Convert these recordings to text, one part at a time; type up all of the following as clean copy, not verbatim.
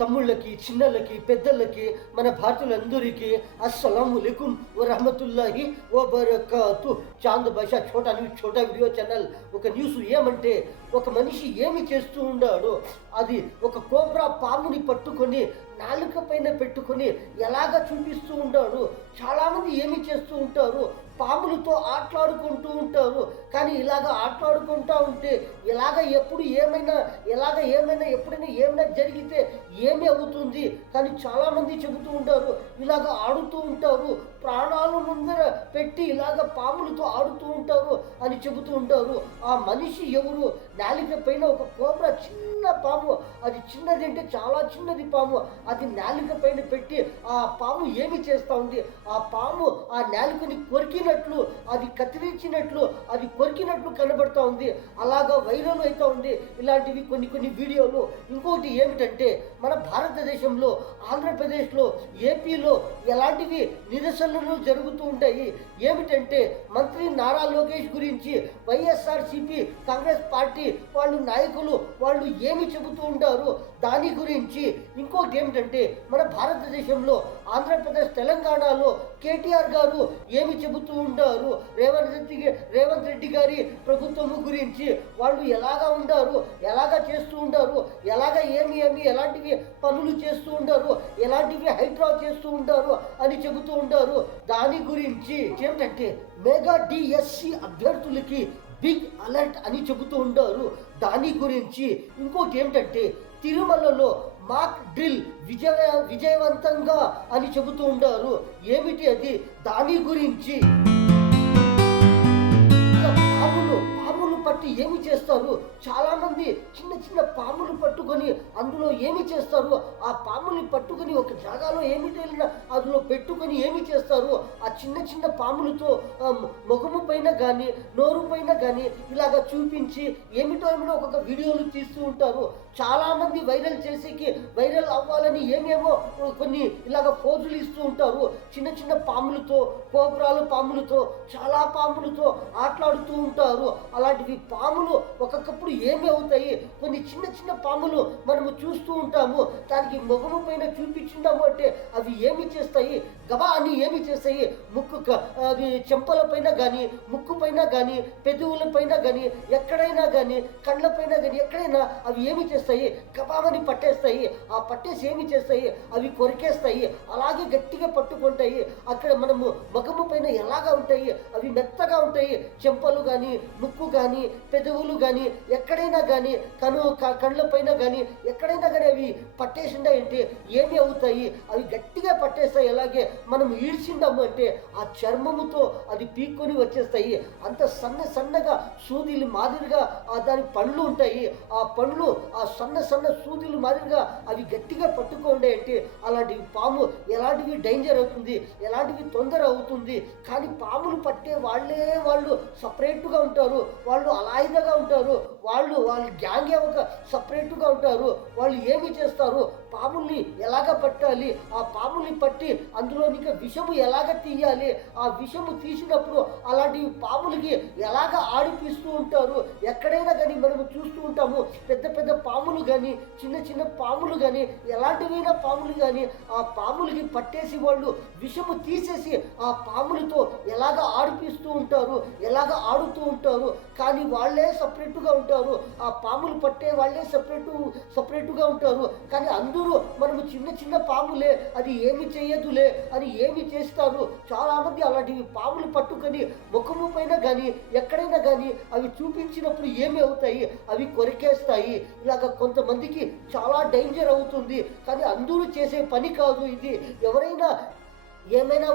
తమ్ముళ్ళకి, చిన్నలకి, పెద్దలకి, మన భారతీయులందరికీ అస్సలాముఅలైకుం వరహమతుల్లాహి వబరకాతు. చాంద్ భాషా ఛోటా వీడియో ఛానల్. ఒక న్యూస్ ఏమంటే, ఒక మనిషి ఏమి చేస్తూ ఉన్నాడో అది ఒక కోబ్రా పాముని పట్టుకొని నాలుక పైన పెట్టుకొని ఎలాగ చూపిస్తూ ఉంటాడు. చాలామంది ఏమి చేస్తూ ఉంటారు, పాములతో ఆటలాడుకుంటూ ఉంటారు. కానీ ఇలాగ ఆటలాడుకుంటూ ఉంటే ఎప్పుడైనా ఏమైనా జరిగితే ఏమి అవుతుంది. కానీ చాలామంది చెబుతూ ఉంటారు, ఇలాగ ఆడుతూ ఉంటారు, ప్రాణాలు ముందర పెట్టి ఇలాగ పాములతో ఆడుతూ ఉంటారు అని చెబుతూ ఉంటారు. ఆ మనిషి ఎవరు? నాలిక పైన ఒక కోబ్రా చిన్న పాము, అది చిన్నది అంటే చాలా చిన్నది పాము, అది నాలిక పైన పెట్టి ఆ పాము ఏమి చేస్తూ ఉంది, ఆ పాము ఆ నాలికని కొరికినట్లు, అది కత్తిరించినట్లు, అది కొరికినట్లు కనబడతా ఉంది. అలాగా వైరల్ అవుతూ ఉంది ఇలాంటివి కొన్ని వీడియోలు. ఇంకోటి ఏమిటంటే, మన భారతదేశంలో, ఆంధ్రప్రదేశ్లో, ఏపీలో ఎలాంటివి నిరసనలు జరుగుతూ ఉంటాయి. ఏమిటంటే, మంత్రి నారా లోకేష్ గురించి వైఎస్ఆర్సీపీ కాంగ్రెస్ పార్టీ వాళ్ళు నాయకులు వాళ్ళు ఏమి చెబుతూ ఉంటారు దాని గురించి. ఇంకోటి ఏమిటంటే, మన భారతదేశంలో ఆంధ్రప్రదేశ్, తెలంగాణలో కేటీఆర్ గారు ఏమి చెబుతూ ఉంటారు, రేవంత్ రెడ్డి గారి ప్రభుత్వము గురించి వాళ్ళు ఎలాగా ఉంటారు, ఎలాగా చేస్తూ ఉంటారు, ఎలాంటివి పనులు చేస్తూ ఉంటారు, ఎలాంటివి హైడ్రా చేస్తూ ఉంటారు అని చెబుతూ ఉంటారు. దాని గురించి ఏమిటంటే, మెగా డిఎస్సి అభ్యర్థులకి బిగ్ అలర్ట్ అని చెబుతూ ఉంటారు. దాని గురించి. ఇంకోటి ఏమిటంటే, తిరుమలలో మాక్ డ్రిల్ విజయవంతంగా అని చెబుతూ ఉంటారు. ఏమిటి అది? దాని గురించి. పాములు పట్టి ఏమి చేస్తారు? చాలామంది చిన్న పాములు పట్టుకొని అందులో ఏమి చేస్తారు, ఆ పాముని పట్టుకొని ఒక జాగాలో ఏమిటైనా అందులో పెట్టుకొని ఏమి చేస్తారు, ఆ చిన్న పాములతో ముఖము పైన కానీ నోరు పైన కానీ ఇలాగ చూపించి ఏమిటో ఒక్కొక్క వీడియోలు తీస్తూ ఉంటారు. చాలామంది వైరల్ అవ్వాలని ఏమేమో కొన్ని ఇలాగ ఫోజులు ఇస్తూ ఉంటారు. చిన్న పాములతో, కోబ్రాలు పాములతో, చాలా పాములతో ఆటలాడుతూ ఉంటారు. అలాంటివి పాములు ఒక్కొక్కప్పుడు ఏమి అవుతాయి, కొన్ని చిన్న పాములు మనము చూస్తూ ఉంటాము, దానికి ముఖము పైన చూపించున్నాము అంటే అవి ఏమి చేస్తాయి, గబా అని ఏమి చేస్తాయి, అవి చెంపల పైన కానీ, ముక్కు పైన కానీ, పెదవుల పైన కానీ, ఎక్కడైనా కానీ, కళ్ళ పైన కానీ, ఎక్కడైనా అవి ఏమి చేస్తాయి, గబామని పట్టేస్తాయి. ఆ పట్టేసి ఏమి చేస్తాయి, అవి కొరికేస్తాయి. అలాగే గట్టిగా పట్టుకుంటాయి. అక్కడ మనము ముఖము పైన ఎలాగా ఉంటాయి, అవి మెత్తగా ఉంటాయి. చెంపలు కానీ, ముక్కు కానీ, పెదవులు కానీ, ఎక్కడైనా కానీ, కళ్ళ పైన కానీ, ఎక్కడైనా కానీ అవి పట్టేసిండాయంటే ఏమి అవుతాయి, అవి గట్టిగా పట్టేస్తాయి. అలాగే మనం ఈడ్చిండాము అంటే ఆ చర్మముతో అది పీక్కొని వచ్చేస్తాయి. అంత సన్నగా సూదిలు మాదిరిగా దాని పండ్లు ఉంటాయి. ఆ పండ్లు ఆ సన్న సూదిలు మాదిరిగా అవి గట్టిగా పట్టుకోండి అంటే అలాంటివి పాము ఎలాంటివి డేంజర్ అవుతుంది, ఎలాంటివి తొందర అవుతుంది. కానీ పాములు పట్టే వాళ్ళు సపరేట్గా ఉంటారు, వాళ్ళు అలాయిదగా ఉంటారు, వాళ్ళ గ్యాంగే ఒక సపరేట్గా ఉంటారు. వాళ్ళు ఏమి చేస్తారు, పాముల్ని ఎలాగ పట్టాలి, ఆ పాముల్ని పట్టి అందులో ఇంకా విషము ఎలాగ తీయాలి, ఆ విషము తీసినప్పుడు అలాంటి పాములకి ఎలాగ ఆడిపిస్తూ ఉంటారు. ఎక్కడైనా కానీ మనము చూస్తూ ఉంటాము, పెద్ద పాములు కానీ, చిన్న పాములు కానీ, ఎలాంటివైనా పాములు కానీ ఆ పాములకి పట్టేసి వాళ్ళు విషము తీసేసి ఆ పాములతో ఎలాగ ఆడిపిస్తూ ఉంటారు, ఎలాగ ఆడుతూ ఉంటారు. కానీ వాళ్ళే సపరేట్గా ఉంటారు, ఆ పాములు పట్టే వాళ్ళే సపరేట్గా ఉంటారు. కానీ అందరూ మనము చిన్న పాములే, అది ఏమి చేయదులే అని ఏమి చేస్తారు. చాలామంది అలాంటివి పాములు పట్టుకొని ముఖము పైన కానీ, ఎక్కడైనా కానీ అవి చూపించినప్పుడు ఏమి అవుతాయి, అవి కొరికేస్తాయి. ఇలాగ కొంతమందికి చాలా డేంజర్ అవుతుంది. కానీ అందరూ చేసే పని కాదు ఇది. ఎవరైనా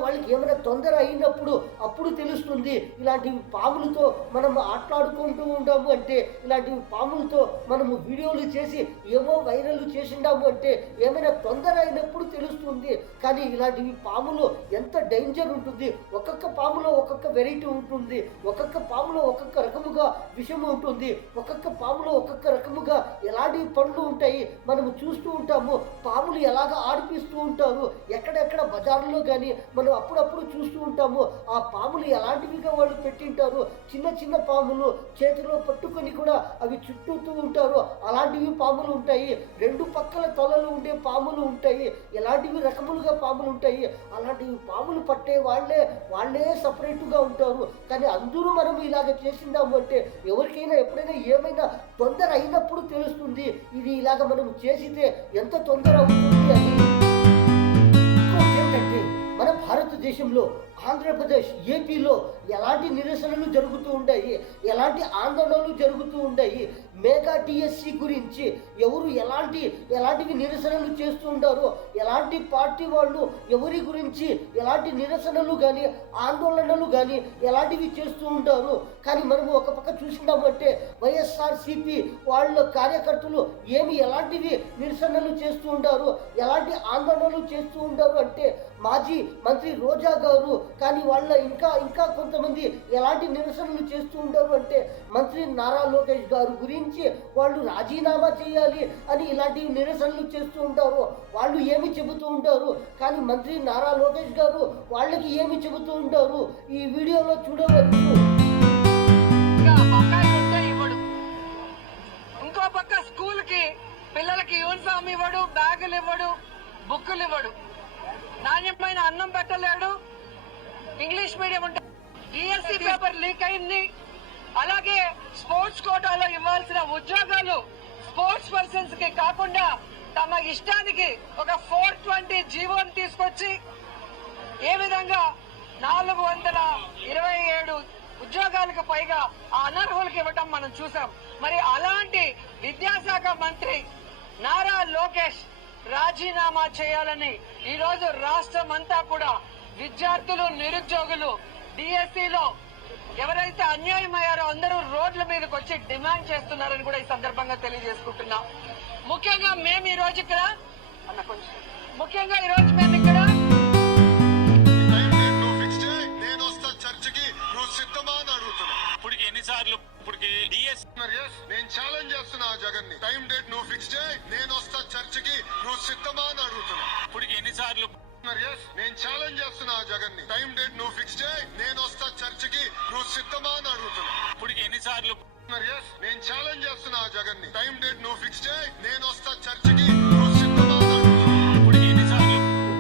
వాళ్ళకి ఏమైనా తొందర అయినప్పుడు అప్పుడు తెలుస్తుంది. ఇలాంటి పాములతో మనం ఆటలాడుకుంటూ ఉంటాము అంటే, ఇలాంటి పాములతో మనము వీడియోలు చేసి ఏమో వైరల్ చేసిండాము అంటే ఏమైనా తొందర అయినప్పుడు తెలుస్తుంది. కానీ ఇలాంటివి పాములు ఎంత డేంజర్ ఉంటుంది. ఒక్కొక్క పాములో ఒక్కొక్క వెరైటీ ఉంటుంది, ఒక్కొక్క పాములో ఒక్కొక్క రకముగా విషము ఉంటుంది, ఒక్కొక్క పాములో ఒక్కొక్క రకముగా ఎలాంటి పండ్లు ఉంటాయి మనము చూస్తూ ఉంటాము. పాములు ఎలాగ ఆడిపిస్తూ ఉంటారు, ఎక్కడెక్కడ బజార్లో కానీ కానీ మనం అప్పుడప్పుడు చూస్తూ ఉంటాము. ఆ పాములు ఎలాంటివిగా వాళ్ళు పెట్టింటారు. చిన్న చిన్న పాములు చేతిలో పట్టుకొని కూడా అవి చుట్టూతూ ఉంటారు. అలాంటివి పాములు ఉంటాయి. రెండు పక్కల తలలు ఉండే పాములు ఉంటాయి. ఎలాంటివి రకములుగా పాములు ఉంటాయి. అలాంటివి పాములు పట్టే వాళ్ళే సపరేట్గా ఉంటారు. కానీ అందరూ మనం ఇలాగ చేసిందాము అంటే ఎవరికైనా ఎప్పుడైనా ఏమైనా తొందర అయినప్పుడు తెలుస్తుంది ఇది ఇలాగ మనం చేసితే ఎంత తొందర అవుతుంది అని. ఇంకోటి ఏంటంటే మన భారతదేశంలో ఆంధ్రప్రదేశ్ ఏపీలో ఎలాంటి నిరసనలు జరుగుతూ ఉన్నాయి, ఎలాంటి ఆందోళనలు జరుగుతూ ఉన్నాయి. మెగా డిఎస్సి గురించి ఎవరు ఎలాంటివి నిరసనలు చేస్తూ ఉంటారో, ఎలాంటి పార్టీ వాళ్ళు ఎవరి గురించి ఎలాంటి నిరసనలు కానీ ఆందోళనలు కానీ ఎలాంటివి చేస్తూ ఉంటారు. కానీ మనము ఒక పక్క చూసినామంటే వైఎస్ఆర్సిపి వాళ్ళ కార్యకర్తలు ఎలాంటివి నిరసనలు చేస్తూ ఉంటారు, ఎలాంటి ఆందోళనలు చేస్తూ ఉంటారు అంటే మాజీ మంత్రి రోజా గారు కానీ వాళ్ళ ఇంకా కొంతమంది ఎలాంటి నిరసనలు చేస్తూ ఉంటారు అంటే మంత్రి నారా లోకేష్ గారు గురించి వాళ్ళు రాజీనామా చేయాలి అని ఇలాంటి నిరసనలు చేస్తూ ఉంటారు. వాళ్ళు ఏమి చెబుతూ ఉంటారు కానీ మంత్రి నారా లోకేష్ గారు వాళ్ళకి ఏమి చెబుతూ ఉంటారు ఈ వీడియోలో చూడవచ్చు. ఇంకో పక్క స్కూల్ కి పిల్లలకి యూనిఫామ్ ఇవ్వడు, బ్యాగులు ఇవ్వడు, బుక్కులు ఇవ్వడు, నాణ్యమైన అన్నం పెట్టలేడు. ఇంగ్లీష్ మీడియం ఉంటుంది. డిఎస్సి పేపర్ లీక్ అయింది. అలాగే స్పోర్ట్స్ కోటాలో ఇవ్వాల్సిన ఉద్యోగాలు స్పోర్ట్స్ పర్సన్స్ కి కాకుండా తమ ఇష్టానికి ఒక 420 జీవోని తీసుకొచ్చి ఏ విధంగా 427 ఉద్యోగాలకు పైగా ఆ అనర్హులకు ఇవ్వటం మనం చూసాం. మరి అలాంటి విద్యాశాఖ మంత్రి నారా లోకేష్ రాజీనామా చేయాలని ఈ రోజు రాష్ట్రం అంతా కూడా విద్యార్థులు, నిరుద్యోగులు డిఎస్సిలో ఎవరైతే అన్యాయం అయ్యారో అందరూ రోడ్ల మీదకి వచ్చి డిమాండ్ చేస్తున్నారని కూడా ఈ సందర్భంగా తెలియజేసుకుంటున్నాం. ముఖ్యంగా మేము ఈ రోజు ఇక్కడ ఎన్నిసార్లు నేను ఛాలెంజ్ చేస్తున్నా జగన్ ని. టైం డేట్ నువ్వు ఫిక్స్ చేయి, నేను వస్తా చర్చికి, నువ్వు సిద్ధమా అని అడుగుతున్నా. ఇప్పటికి ఎన్నిసార్లు నేను ఛాలెంజ్ చేస్తున్నా జగన్ ని. టైం డేట్ నువ్వు ఫిక్స్ చేయి, నేను వస్తా చర్చికి, నువ్వు సిద్ధమా అని అడుగుతున్నా. ఇప్పటికి ఎన్నిసార్లు నేను ఛాలెంజ్ చేస్తున్నా జగన్ ని. టైం డేట్ నువ్వు ఫిక్స్ చేయి, నేను వస్తా చర్చికి, నువ్వు సిద్ధమా అని అడుగుతున్నా. ఇప్పటికి ఎన్నిసార్లు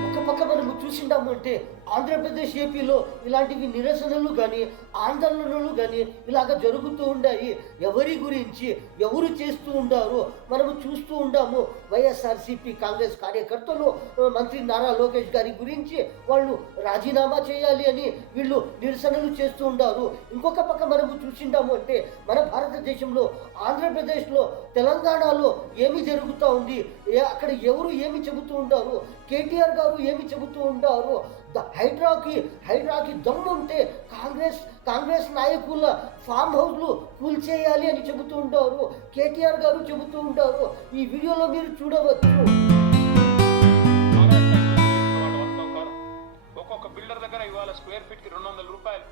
ఒక పక్క మనము చూసిండాము అంటే ఆంధ్రప్రదేశ్ ఏపీలో ఇలాంటివి నిరసనలు కానీ ఆందోళనలు కానీ ఇలాగ జరుగుతూ ఉన్నాయి. ఎవరి గురించి ఎవరు చేస్తూ ఉండారో మనము చూస్తూ ఉండాము. వైఎస్ఆర్సిపి కాంగ్రెస్ కార్యకర్తలు మంత్రి నారా లోకేష్ గారి గురించి వాళ్ళు రాజీనామా చేయాలి అని వీళ్ళు నిరసనలు చేస్తూ ఉండారు. ఇంకొక పక్క మనము చూసిండాము అంటే మన భారతదేశంలో ఆంధ్రప్రదేశ్లో తెలంగాణలో ఏమి జరుగుతూ ఉంది, అక్కడ ఎవరు ఏమి చెబుతూ ఉంటారు, కేటీఆర్ గారు ఏమి చెబుతూ ఉంటారు. హైడ్రాకి దమ్ముంటే కాంగ్రెస్ నాయకుల ఫామ్ హౌస్లు కూల్చేయాలి అని చెబుతూ ఉంటారు. కేటీఆర్ గారు చెబుతూ ఉంటారు. ఈ వీడియోలో మీరు చూడవచ్చు. ఒక్కొక్క బిల్డర్ దగ్గర ఇవాళ స్క్వేర్ ఫీట్ కి 200 రూపాయలు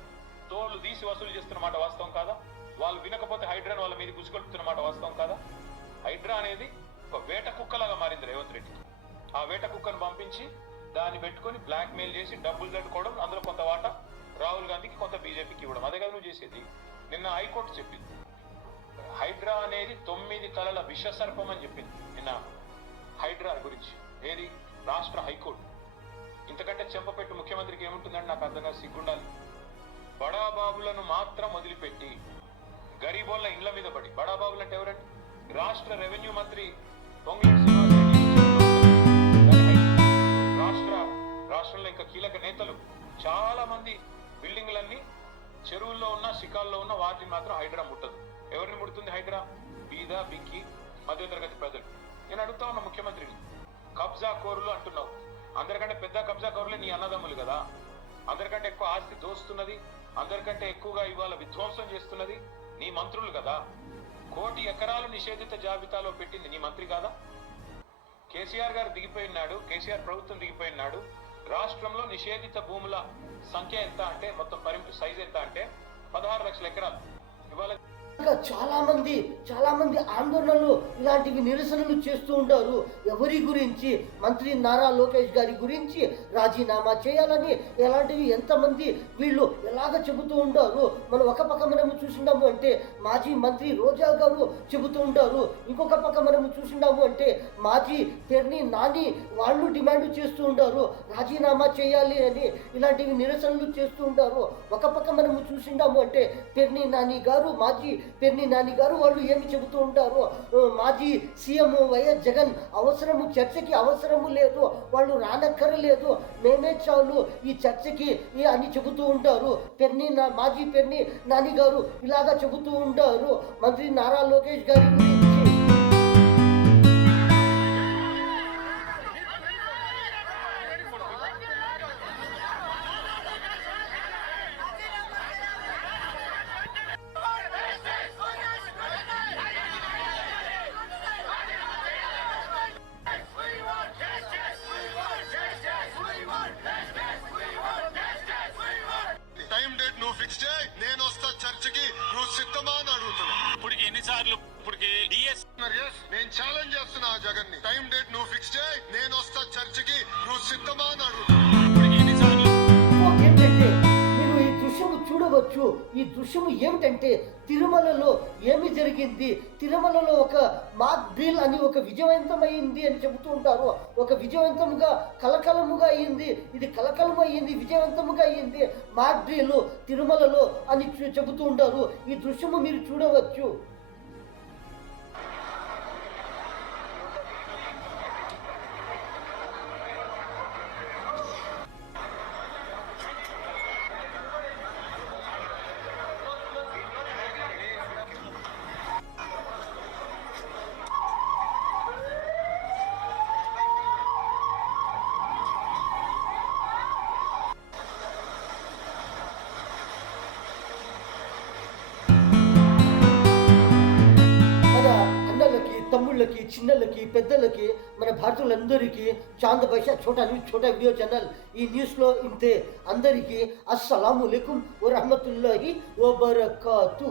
తోళ్లు తీసి వసూలు చేస్తున్నమాట వాస్తవం కాదా? వాళ్ళు వినకపోతే హైడ్రాని వాళ్ళ మీద గుసుకొలుపుతున్నమాట వాస్తవం కాదా? హైడ్రా అనేది ఒక వేట కుక్కలాగా మారింది రేవంత్ రెడ్డికి. ఆ వేట కుక్కను పంపించి దాన్ని పెట్టుకొని బ్లాక్ మెయిల్ చేసి డబ్బులు తట్టుకోవడం, అందులో కొంత వాటా రాహుల్ గాంధీకి, కొంత బీజేపీకి ఇవ్వడం. అదే కదా నువ్వు చేసేది. నిన్న హైకోర్టు చెప్పింది హైడ్రా అనేది 9 తలల విషసర్పం అని చెప్పింది నిన్న హైడ్రా గురించి. ఏది? రాష్ట్ర హైకోర్టు. ఇంతకంటే చెంపపెట్టు ముఖ్యమంత్రికి ఏముంటుందంటే నాకు అర్థంగా సిగ్గుండాలి. బడాబాబులను మాత్రం వదిలిపెట్టి గరీబోళ్ళ ఇండ్ల మీద పడి, బడాబాబులు అంటే ఎవరండి? రాష్ట్ర రెవెన్యూ మంత్రి పొంగులేటి శ్రీనివాస్ రాష్ట్రంలో ఇంకా కీలక నేతలు చాలా మంది బిల్డింగ్లన్నీ చెరువుల్లో ఉన్న, శిఖాల్లో ఉన్న వాటిని మాత్రం హైడ్రా ముట్టదు. ఎవరిని ముడుతుంది హైడ్రా? బీద, బిక్కి, మధ్యతరగతి ప్రజలు. నేను అడుగుతా ఉన్న ముఖ్యమంత్రిని, కబ్జా కోరులు అంటున్నావు. అందరికంటే పెద్ద కబ్జా కోరులే నీ అన్నదమ్ములు కదా. అందరికంటే ఎక్కువ ఆస్తి దోస్తున్నది, అందరికంటే ఎక్కువగా ఇవాళ విధ్వంసం చేస్తున్నది నీ మంత్రులు కదా. 1 కోటి ఎకరాలు నిషేధిత జాబితాలో పెట్టింది నీ మంత్రి కాదా? కేసీఆర్ గారు దిగిపోయినాడు, కేసీఆర్ ప్రభుత్వం దిగిపోయినాడు. రాష్ట్రంలో నిషేధిత భూముల సంఖ్య ఎంత అంటే, మొత్తం పరిమితి సైజ్ ఎంత అంటే 16 లక్షల ఎకరాలు. ఇవాళ ఇంకా చాలా మంది ఆందోళనలు ఇలాంటివి నిరసనలు చేస్తూ ఉంటారు. ఎవరి గురించి? మంత్రి నారా లోకేష్ గారి గురించి రాజీనామా చేయాలని ఎలాంటివి ఎంతమంది వీళ్ళు ఎలాగ చెబుతూ ఉంటారు. మనం ఒక పక్క మనము చూసినాము అంటే మాజీ మంత్రి రోజా గారు చెబుతూ ఉంటారు. ఇంకొక పక్క మనము చూసినాము అంటే మాజీ పేర్ని నాని వాళ్ళు డిమాండ్ చేస్తూ ఉంటారు రాజీనామా చేయాలి అని. ఇలాంటివి నిరసనలు చేస్తూ ఉంటారు. ఒక పక్క మనము చూసినాము అంటే మాజీ పేర్ని నాని గారు వాళ్ళు ఏమి చెబుతూ ఉంటారు? మాజీ సీఎం వైఎస్ జగన్ చర్చకి అవసరము లేదు, వాళ్ళు రానక్కరలేదు, మేమే చాలు ఈ చర్చకి అని చెబుతూ ఉంటారు. మాజీ పేర్ని నాని గారు ఇలాగా చెబుతూ ఉంటారు మంత్రి నారా లోకేష్ గారి గురించి. టైం డేట్ నువ్వు ఫిక్స్ చేయి, నేను వస్తా చర్చకి, నువ్వు సిద్ధమా అని అడుగుతున్నా. ఇప్పటికి ఎన్నిసార్లు డిఎస్ నేను ఛాలెంజ్ చేస్తున్నా ఆ జగన్ ని. టైం డేట్ నువ్వు ఫిక్స్ చేయి, నేను వస్తా చర్చకి, నువ్వు సిద్ధమా అని అడుగుతున్నా. ఇప్పటికి ఎన్నిసార్లు ఏంటంటే మీరు ఈ దృశ్యము చూడవచ్చు. ఈ దృశ్యము ఏమిటంటే తిరుమలలో ఏమి జరిగింది? తిరుమలలో ఒక మాక్ డ్రిల్ అని ఒక విజయవంతమైంది అని చెబుతూ ఉంటారు. ఒక విజయవంతముగా కలకలముగా అయ్యింది, ఇది కలకలము అయ్యింది, విజయవంతముగా అయ్యింది మాక్ డ్రిల్ తిరుమలలో అని చెబుతూ ఉంటారు. ఈ దృశ్యము మీరు చూడవచ్చు. తమ్ముళ్ళకి, చిన్నలకి, పెద్దలకి, మన భారతీయులందరికీ చాంద్ బైషా Chhota news, Chhota video channel ఈ న్యూస్లో ఇంతే. అందరికీ అస్సలాము అలైకుం వరహమతుల్లాహి వబరకాతు.